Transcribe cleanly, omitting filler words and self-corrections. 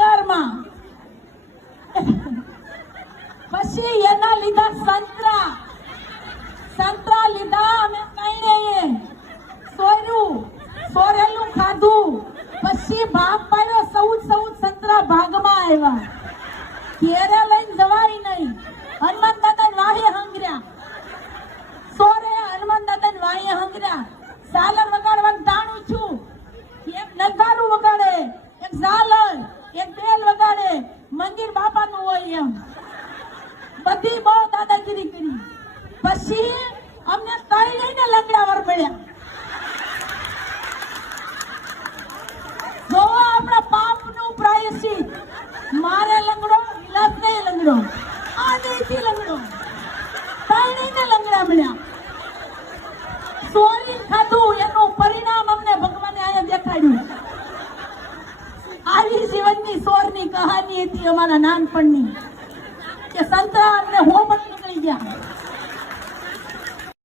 વગરમાં પછી એના લીધા સંતરા લીધા અમે કઈ સોરેલું ખાધું પછી ભાગ પાડ્યો 14 સંતરા ભાગમાં આવ્યા ઘેરે લઈને જવાય નહીં હનુમાન દાદા વાહે હંગર્યા સોરે હનુમાન દાદા વાહે હંગર્યા ઝાલર વગાડવાનું જાણું છું એક નગારું વગાડે એક ઝાલર એક બેલ વગાડે મંદિર બાપાનું હોય એમ બધી બહુ દાદાગીરી કરી પછી અમને તળી લઈને લંગડા વરબડ્યા જો આપણા પાપનું પ્રાયશ્ચિત મારે લંગડો વિલાસ નહીં લંગડો આદિથી લંગડો તળીને લંગડા મળ્યા સોરી ખાધું એનું પરિણામ અમને ભગવાને આયા દેખાડ્યું આવી જીવનની સોરની કહાની હતી અમારા નાનપણની કે સંતરા અમને હોમટ નીકળી ગયા